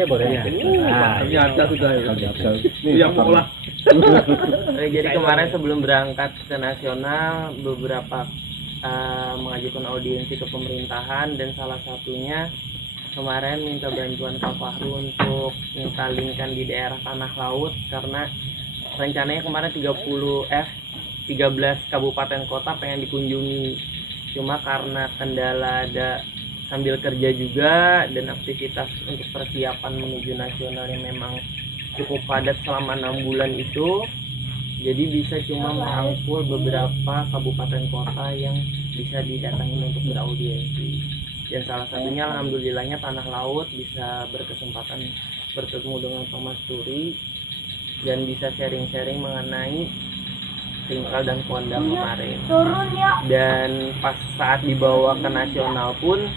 ya boleh. Iya. Ternyata sudah ya. Yang mengolah. Jadi kemarin sebelum berangkat ke nasional beberapa mengajukan audiensi ke pemerintahan, dan salah satunya kemarin minta bantuan Kak Fahru untuk mentalingkan di daerah Tanah Laut, karena rencananya kemarin 13 kabupaten kota pengen dikunjungi, cuma karena kendala ada sambil kerja juga dan aktivitas untuk persiapan menuju nasional yang memang cukup padat selama 6 bulan itu, jadi bisa cuma merangkul beberapa kabupaten kota yang bisa didatangi untuk beraudiensi. Dan salah satunya alhamdulillahnya Tanah Laut bisa berkesempatan bertemu dengan Pak Mas Turi dan bisa sharing-sharing mengenai Ringkal dan Kondang kemarin. Dan pas saat dibawa ke nasional pun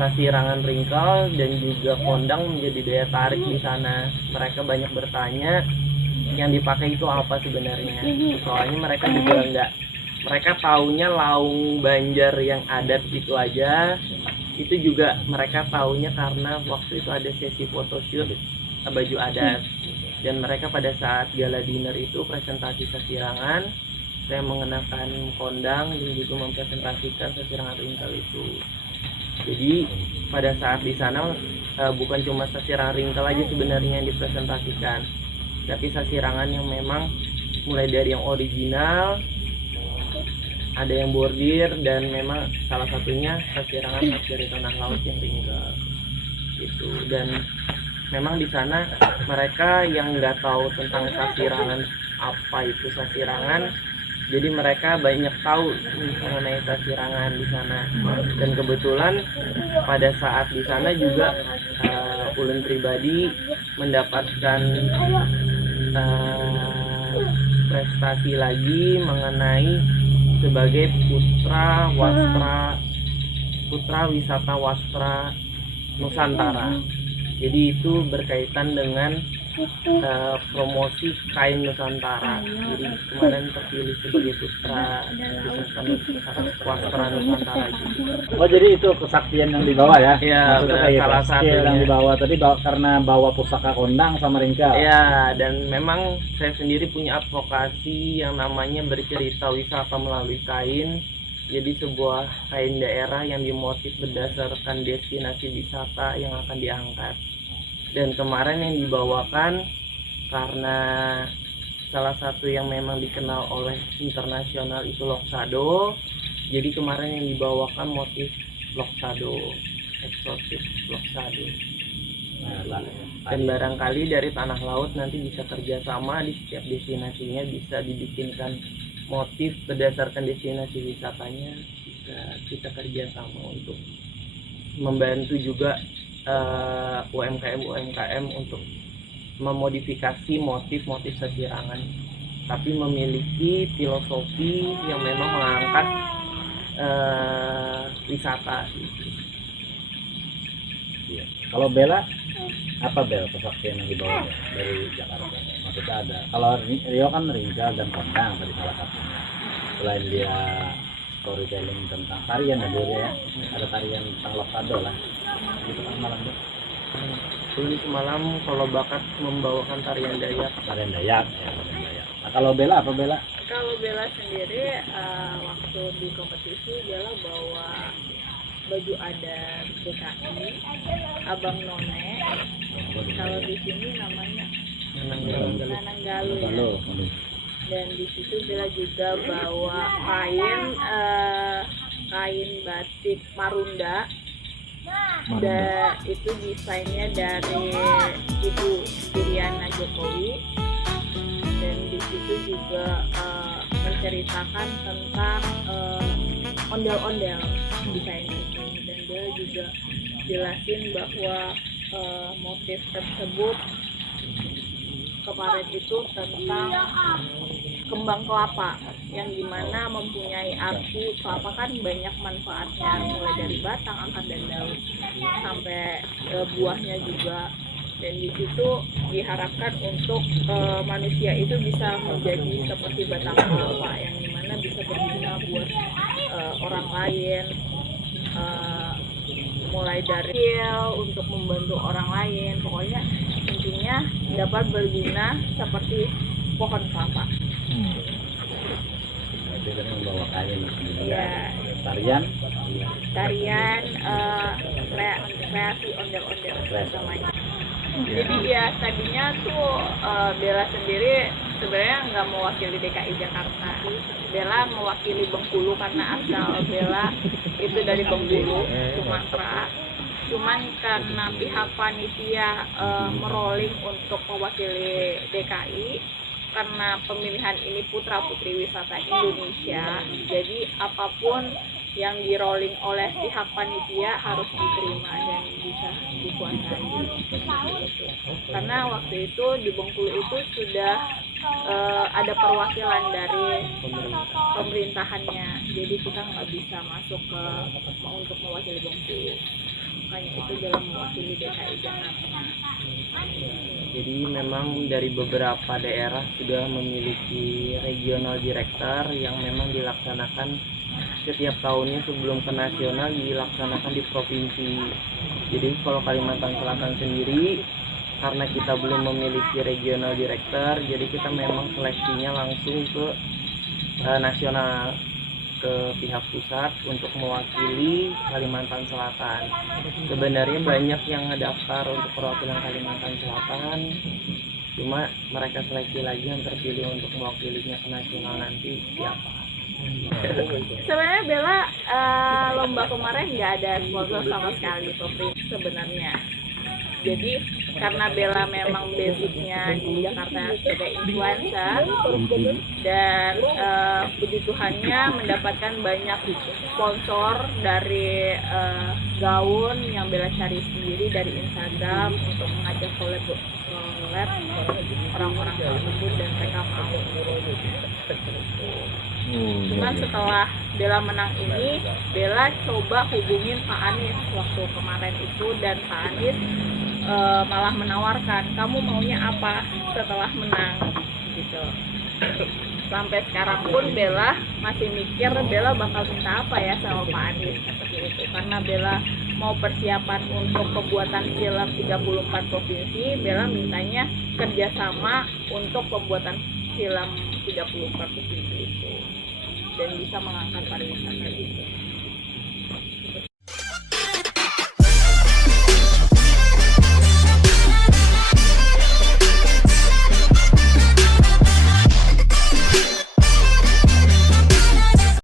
Sasirangan Ringkal dan juga Kondang menjadi daya tarik di sana. Mereka banyak bertanya yang dipakai itu apa sebenarnya. Soalnya mereka juga mereka taunya Laung Banjar yang adat itu aja. Itu juga mereka taunya karena waktu itu ada sesi photoshoot baju adat. Dan mereka pada saat gala dinner itu presentasi Sasirangan, saya mengenakan kondang dan juga mempresentasikan Sasirangan Ringkal itu. Jadi pada saat di sana bukan cuma Sasirangan Ringkal aja sebenarnya yang dipresentasikan, tapi Sasirangan yang memang mulai dari yang original, ada yang bordir, dan memang salah satunya Sasirangan khas dari Tanah Laut yang Ringkal gitu. Dan memang di sana mereka yang nggak tahu tentang Sasirangan, apa itu Sasirangan, jadi mereka banyak tahu mengenai Sasirangan di sana. Dan kebetulan pada saat di sana juga ulun pribadi mendapatkan prestasi lagi mengenai sebagai putra wisata wastra Nusantara. Jadi itu berkaitan dengan promosi kain Nusantara. Jadi kemarin terpilih sebagai putra wastra Nusantara gitu. Oh, jadi itu kesaktian yang dibawa ya? Iya, salah satu yang dibawa tadi karena bawa pusaka Kondang sama Ringkal. Iya, dan memang saya sendiri punya advokasi yang namanya bercerita wisata melalui kain. Jadi sebuah kain daerah yang dimotif berdasarkan destinasi wisata yang akan diangkat. Dan kemarin yang dibawakan karena salah satu yang memang dikenal oleh internasional itu Loksado. Jadi kemarin yang dibawakan motif Loksado, eksotis Loksado. Dan barangkali dari Tanah Laut nanti bisa kerjasama di setiap destinasinya, bisa dibikinkan motif berdasarkan destinasi wisatanya, bisa kita kerjasama untuk membantu juga UMKM untuk memodifikasi motif-motif Sasirangan, tapi memiliki filosofi yang memang mengangkat wisata. Iya. Kalau Bella, apa Bella kesaktian yang dibawa dari Jakarta? Maksudnya ada. Kalau Rio kan Ringkal dan Kondang tadi salah satunya. Selain dia storytelling tentang tarian ya, ada tarian tentang Loksado lah. Itu kan malam dia. Dulu semalam kalau bakat membawakan tarian Dayak. Tarian Dayak, ya, tarian Dayak. Nah, kalau Bella apa Bella? Kalau Bella sendiri waktu di kompetisi Bella bawa baju adat DKI, Abang None. Kalau di sini namanya Nananggalu. Dan di situ Bella juga bawa kain batik Marunda. Dan itu desainnya dari Ibu Iriana Jokowi. Dan di situ juga menceritakan tentang ondel-ondel desain itu. Dan dia juga jelasin bahwa motif tersebut kemarin itu tentang kembang kelapa, yang dimana mempunyai arti kelapa kan banyak manfaatnya, mulai dari batang, akar dan daun sampai buahnya juga. Dan di situ diharapkan untuk manusia itu bisa menjadi seperti batang kelapa, yang dimana bisa berguna buat orang lain, mulai dari kecil untuk membantu orang lain, pokoknya intinya dapat berguna seperti pohon kelapa. Berarti tadi membawa kain Iya. tarian Tarian kreasi ondel-ondel namanya. Jadi ya tadinya tuh Bella sendiri sebenarnya nggak mewakili DKI Jakarta. Bella mewakili Bengkulu karena asal Bella itu dari Bengkulu, Sumatera. Cuman karena pihak panitia merolling untuk mewakili DKI, karena pemilihan ini putra putri wisata Indonesia, jadi apapun yang di rolling oleh pihak panitia harus diterima dan bisa dikuasai. Karena waktu itu di Bengkulu itu sudah ada perwakilan dari pemerintahannya, jadi kita nggak bisa masuk ke untuk mewakili Bengkulu. Makanya itu dalam mewakili DKI Jakarta. Jadi memang dari beberapa daerah sudah memiliki regional director yang memang dilaksanakan setiap tahunnya sebelum ke nasional, dilaksanakan di provinsi. Jadi kalau Kalimantan Selatan sendiri, karena kita belum memiliki regional director, jadi kita memang seleksinya langsung ke nasional, ke pihak pusat untuk mewakili Kalimantan Selatan. Sebenarnya banyak yang daftar untuk perwakilan Kalimantan Selatan, cuma mereka seleksi lagi yang terpilih untuk mewakilinya ke nasional nanti siapa. Sebenarnya Bella lomba kemarin nggak ada sponsor sama sekali sebenarnya. Jadi karena Bella memang basicnya di Jakarta sebagai influencer dan puji Tuhannya mendapatkan banyak sponsor dari gaun yang Bella cari sendiri dari Instagram untuk mengajak collab orang-orang tersebut dan mereka mau. Cuman setelah Bella menang ini, Bella coba hubungin Pak Anies waktu kemarin itu, dan Pak Anies malah menawarkan, kamu maunya apa setelah menang gitu. Sampai sekarang pun Bella masih mikir Bella bakal minta apa ya sama Pak Anies seperti itu, karena Bella mau persiapan untuk pembuatan film 34 provinsi. Bella mintanya kerjasama untuk pembuatan film 34 provinsi itu dan bisa mengangkat pariwisata gitu.